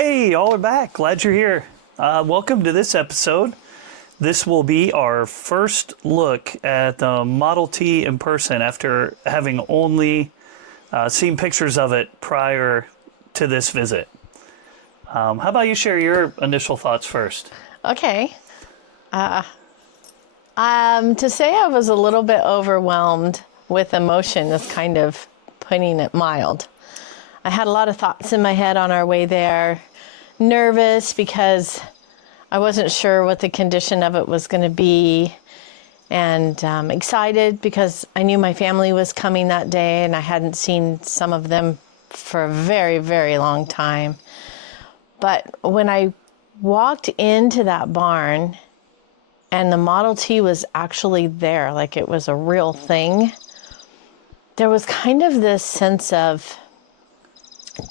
Hey, y'all are back. Glad you're here. Welcome to this episode. This will be our first look at the Model T in person after having only seen pictures of it prior to this visit. How about you share your initial thoughts first? Okay. To say I was a little bit overwhelmed with emotion is kind of putting it mild. I had a lot of thoughts in my head on our way there. Nervous because I wasn't sure what the condition of it was going to be. And excited because I knew my family was coming that day and I hadn't seen some of them for a very, very long time. But when I walked into that barn and the Model T was actually there, like it was a real thing, there was kind of this sense of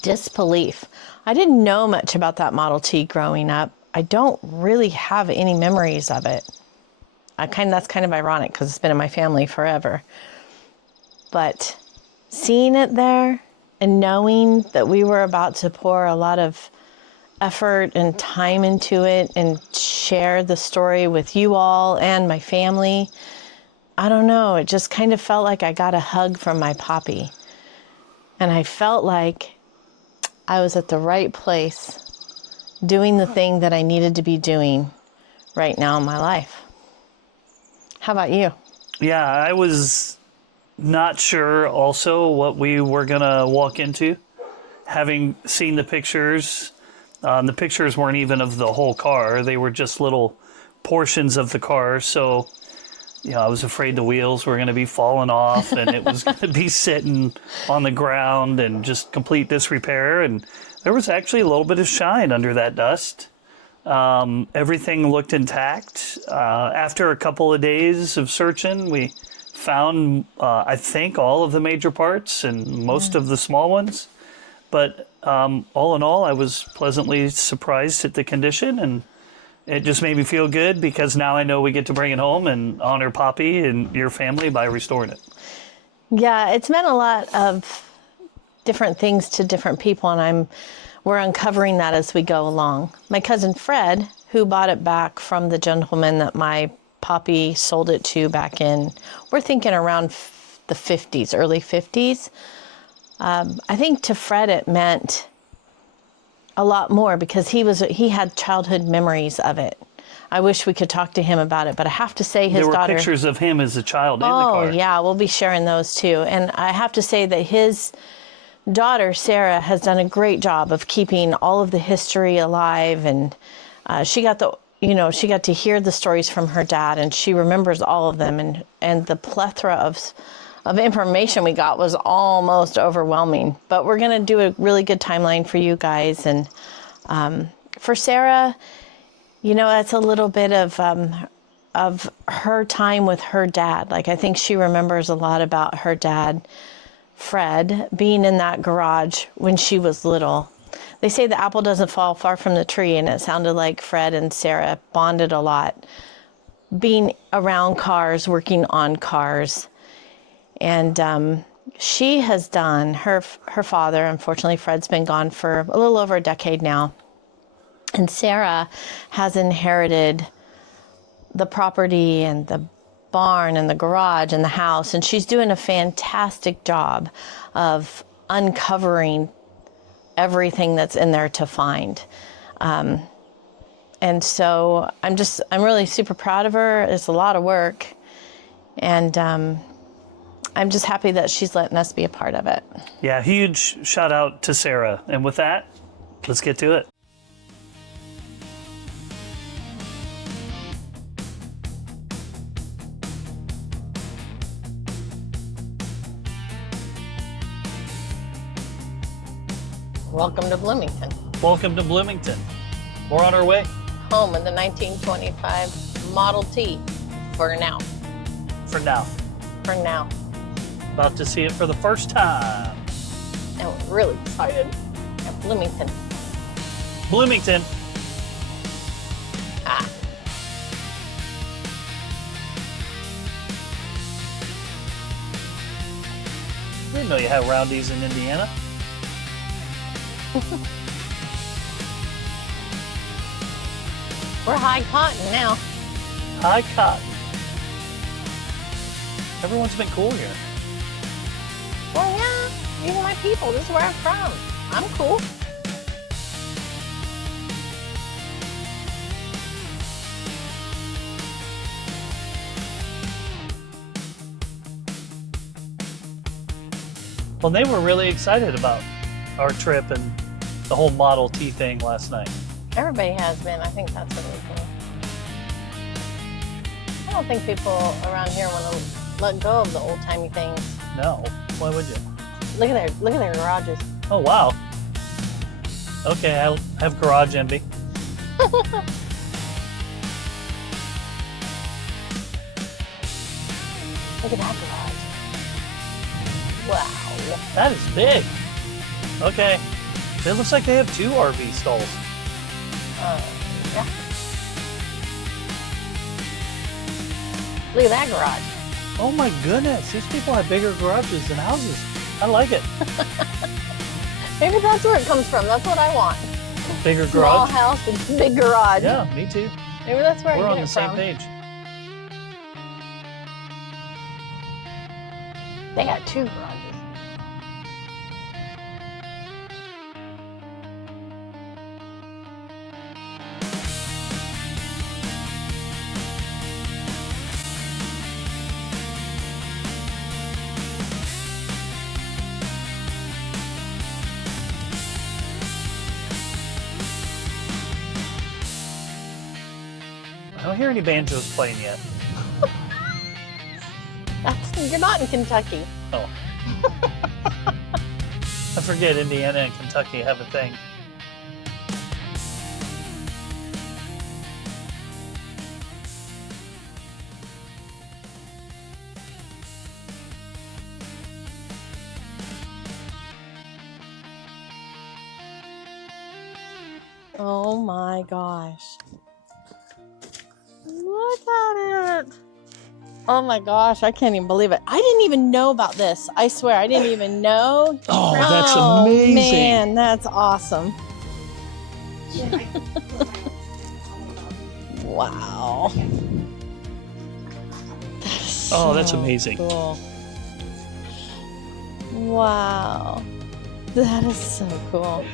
disbelief. I didn't know much about that Model T growing up. I don't really have any memories of it. That's kind of ironic because it's been in my family forever. But seeing it there and knowing that we were about to pour a lot of effort and time into it and share the story with you all and my family, I don't know, it just kind of felt like I got a hug from my poppy. And I felt like I was at the right place doing the thing that I needed to be doing right now in my life. How about you? Yeah, I was not sure also what we were going to walk into. Having seen the pictures weren't even of the whole car. They were just little portions of the car. So, I was afraid the wheels were going to be falling off and it was going to be sitting on the ground and just complete disrepair. And there was actually a little bit of shine under that dust. Everything looked intact. After a couple of days of searching, we found, I think, all of the major parts and most of the small ones. But all in all, I was pleasantly surprised at the condition, and it just made me feel good because now I know we get to bring it home and honor Poppy and your family by restoring it. Yeah, it's meant a lot of different things to different people, and we're uncovering that as we go along. My cousin Fred, who bought it back from the gentleman that my Poppy sold it to back in, we're thinking around the 50s, early 50s. I think to Fred it meant a lot more because he had childhood memories of it. I wish we could talk to him about it, but I have to say his daughter... There were pictures of him as a child in the car. Oh, yeah, we'll be sharing those too. And I have to say that his daughter, Sarah, has done a great job of keeping all of the history alive, and she got to hear the stories from her dad, and she remembers all of them, and the plethora of information we got was almost overwhelming. But we're going to do a really good timeline for you guys. And for Sarah, that's a little bit of her time with her dad. Like, I think she remembers a lot about her dad, Fred, being in that garage when she was little. They say the apple doesn't fall far from the tree, and it sounded like Fred and Sarah bonded a lot, being around cars, working on cars. And she has done, her father, unfortunately, Fred's been gone for a little over a decade now. And Sarah has inherited the property and the barn and the garage and the house. And she's doing a fantastic job of uncovering everything that's in there to find. And so I'm really super proud of her. It's a lot of work. And I'm just happy that she's letting us be a part of it. Yeah, huge shout out to Sarah. And with that, let's get to it. Welcome to Bloomington. Welcome to Bloomington. We're on our way. Home in the 1925 Model T for now. For now. For now. About to see it for the first time. And we're really excited at Bloomington. Bloomington. Ah. I didn't know you had roundies in Indiana. We're high cotton now. High cotton. Everyone's been cool here. Well, yeah, these are my people. This is where I'm from. I'm cool. Well, they were really excited about our trip and the whole Model T thing last night. Everybody has been. I think that's really cool. I don't think people around here want to let go of the old-timey things. No, why would you? Look at their garages. Oh, wow. Okay, I have garage envy. Look at that garage. Wow. That is big. Okay. It looks like they have 2 RV stalls. Yeah. Look at that garage. Oh my goodness, these people have bigger garages than houses. I like it. Maybe that's where it comes from. That's what I want. Bigger Small garage? house with big garage. Yeah, me too. Maybe that's where We're I on get the it same from. page. They got 2 garages. I don't hear any banjos playing yet. You're not in Kentucky. Oh. I forget Indiana and Kentucky have a thing. Oh my gosh. Look at it. Oh my gosh, I can't even believe it. I didn't even know about this. I swear, I didn't even know. Oh, that's amazing. Man, that's awesome. Wow. Oh, that's So amazing. Cool. Wow. That is so cool.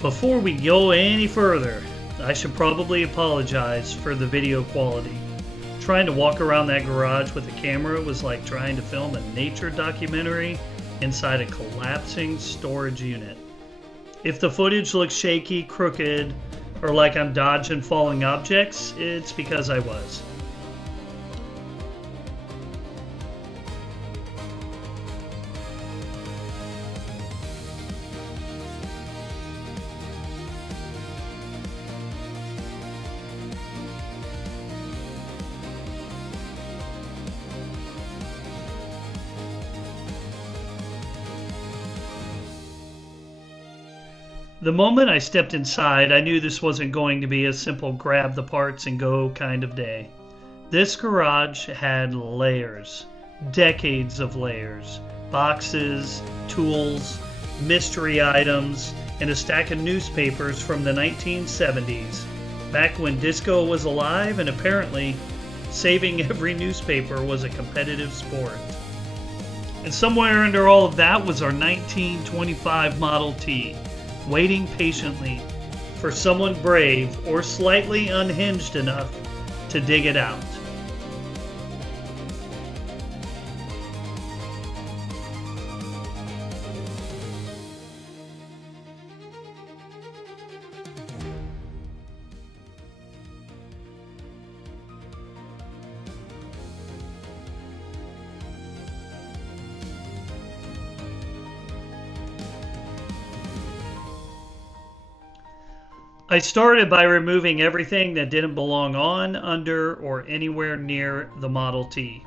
Before we go any further, I should probably apologize for the video quality. Trying to walk around that garage with a camera was like trying to film a nature documentary inside a collapsing storage unit. If the footage looks shaky, crooked, or like I'm dodging falling objects, it's because I was. The moment I stepped inside, I knew this wasn't going to be a simple grab the parts and go kind of day. This garage had layers, decades of layers, boxes, tools, mystery items, and a stack of newspapers from the 1970s, back when disco was alive and apparently saving every newspaper was a competitive sport. And somewhere under all of that was our 1925 Model T, waiting patiently for someone brave or slightly unhinged enough to dig it out. I started by removing everything that didn't belong on, under, or anywhere near the Model T.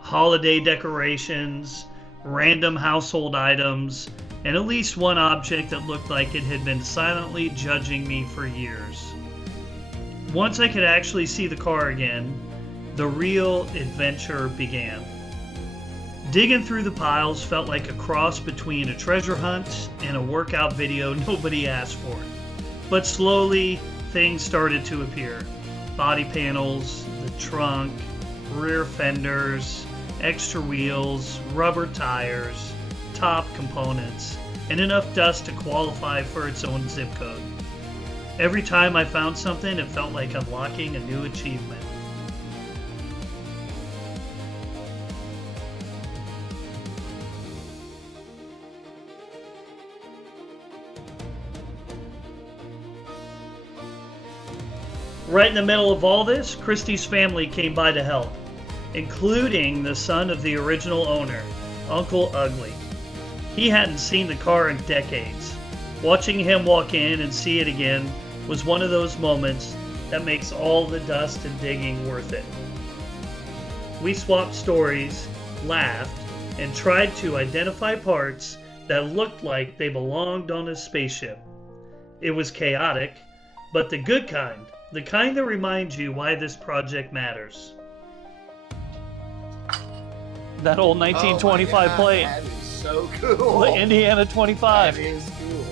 Holiday decorations, random household items, and at least one object that looked like it had been silently judging me for years. Once I could actually see the car again, the real adventure began. Digging through the piles felt like a cross between a treasure hunt and a workout video nobody asked for. But slowly, things started to appear. Body panels, the trunk, rear fenders, extra wheels, rubber tires, top components, and enough dust to qualify for its own zip code. Every time I found something, it felt like unlocking a new achievement. Right in the middle of all this, Kristi's family came by to help, including the son of the original owner, Uncle Ugly. He hadn't seen the car in decades. Watching him walk in and see it again was one of those moments that makes all the dust and digging worth it. We swapped stories, laughed, and tried to identify parts that looked like they belonged on a spaceship. It was chaotic, but the good kind. The kind that reminds you why this project matters. That old 1925 plate. That is so cool. The Indiana 25. That is cool.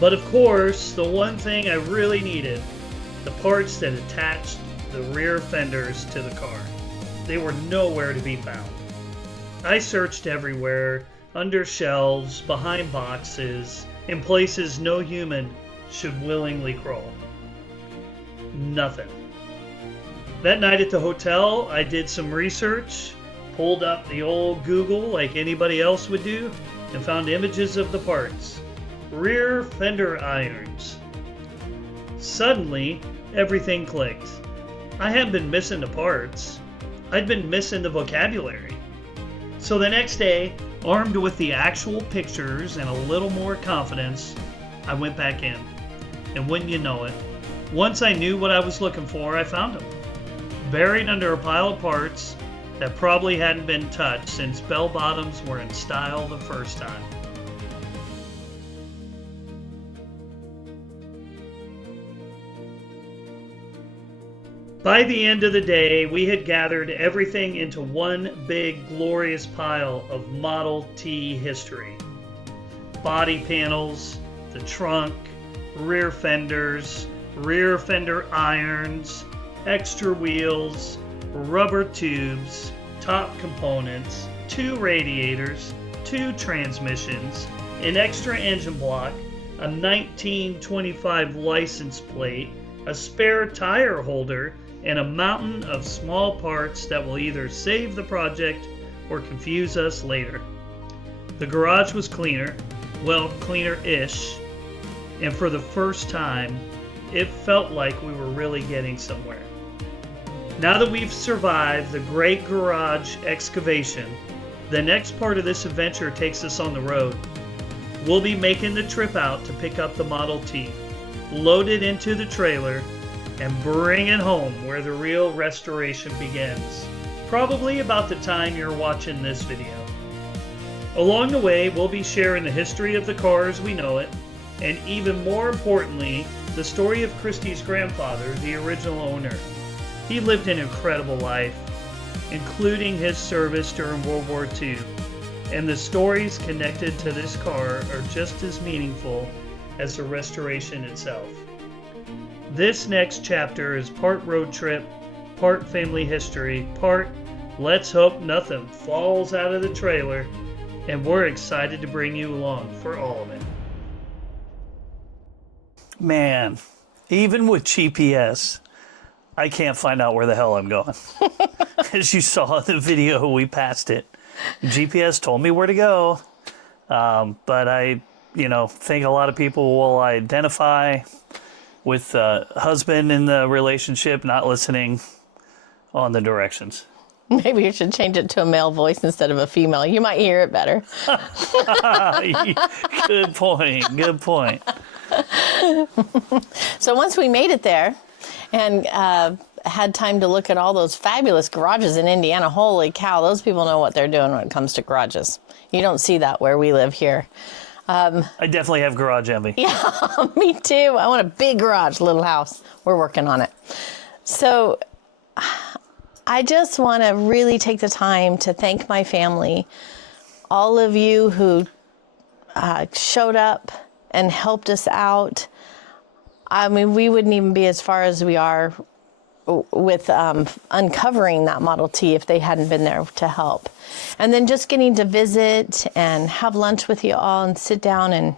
But of course, the one thing I really needed, the parts that attached the rear fenders to the car. They were nowhere to be found. I searched everywhere, under shelves, behind boxes, in places no human should willingly crawl. Nothing. That night at the hotel, I did some research, pulled up the old Google like anybody else would do, and found images of the parts. Rear fender irons. Suddenly, everything clicked. I hadn't been missing the parts. I'd been missing the vocabulary. So the next day, armed with the actual pictures and a little more confidence, I went back in. And wouldn't you know it, once I knew what I was looking for, I found them. Buried under a pile of parts that probably hadn't been touched since bell bottoms were in style the first time. By the end of the day, we had gathered everything into one big glorious pile of Model T history. Body panels, the trunk, rear fenders, rear fender irons, extra wheels, rubber tubes, top components, 2 radiators, 2 transmissions, an extra engine block, a 1925 license plate, a spare tire holder, and a mountain of small parts that will either save the project or confuse us later. The garage was cleaner, well, cleaner-ish, and for the first time, it felt like we were really getting somewhere. Now that we've survived the great garage excavation, the next part of this adventure takes us on the road. We'll be making the trip out to pick up the Model T, load it into the trailer, and bring it home where the real restoration begins. Probably about the time you're watching this video. Along the way, we'll be sharing the history of the car as we know it, and even more importantly, the story of Kristi's grandfather, the original owner. He lived an incredible life, including his service during World War II, and the stories connected to this car are just as meaningful as the restoration itself. This next chapter is part road trip, part family history, part let's hope nothing falls out of the trailer, and we're excited to bring you along for all of it. Man, even with GPS, I can't find out where the hell I'm going. As you saw in the video, we passed it. GPS told me where to go, but I, think a lot of people will identify with husband in the relationship not listening on the directions. Maybe you should change it to a male voice instead of a female. You might hear it better. Good point. Good point. So once we made it there and had time to look at all those fabulous garages in Indiana, holy cow, those people know what they're doing when it comes to garages. You don't see that where we live here. I definitely have garage envy. Yeah, me too. I want a big garage, little house. We're working on it. So I just want to really take the time to thank my family, all of you who showed up and helped us out. I mean, we wouldn't even be as far as we are with uncovering that Model T if they hadn't been there to help. And then just getting to visit and have lunch with you all and sit down and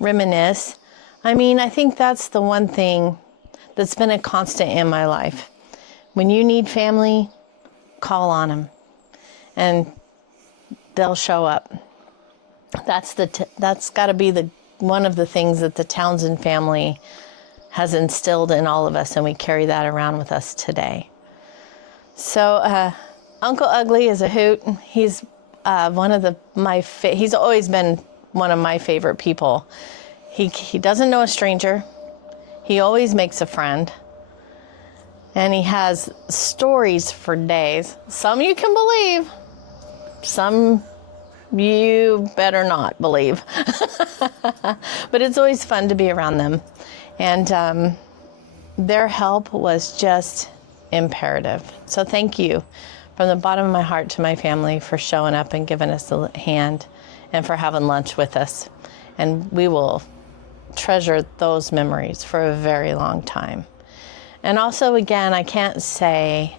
reminisce. I mean, I think that's the one thing that's been a constant in my life. When you need family, call on them and they'll show up. That's got to be one of the things that the Townsend family has instilled in all of us, and we carry that around with us today. So Uncle Ugly is a hoot. He's one of he's always been one of my favorite people. He doesn't know a stranger. He always makes a friend. And he has stories for days. Some you can believe. Some you better not believe. But it's always fun to be around them. And their help was just imperative. So thank you from the bottom of my heart to my family for showing up and giving us a hand and for having lunch with us. And we will treasure those memories for a very long time. And also, again, I can't say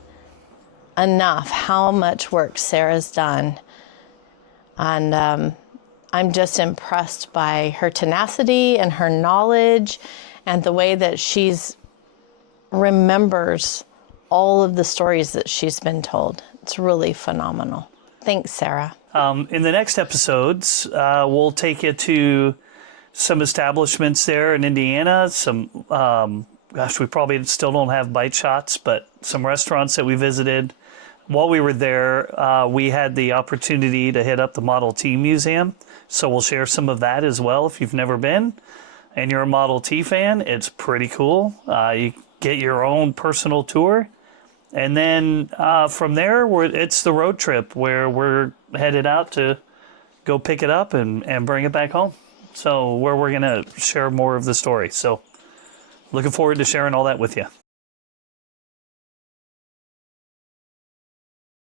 enough how much work Sarah's done. And I'm just impressed by her tenacity and her knowledge and the way that she's remembers all of the stories that she's been told. It's really phenomenal. Thanks, Sarah. In the next episodes, we'll take you to some establishments there in Indiana, some, we probably still don't have bite shots, but some restaurants that we visited. While we were there, we had the opportunity to hit up the Model T Museum, so we'll share some of that as well if you've never been. And you're a Model T fan, it's pretty cool. You get your own personal tour. And then from there, it's the road trip where we're headed out to go pick it up and bring it back home. So where we're going to share more of the story. So looking forward to sharing all that with you.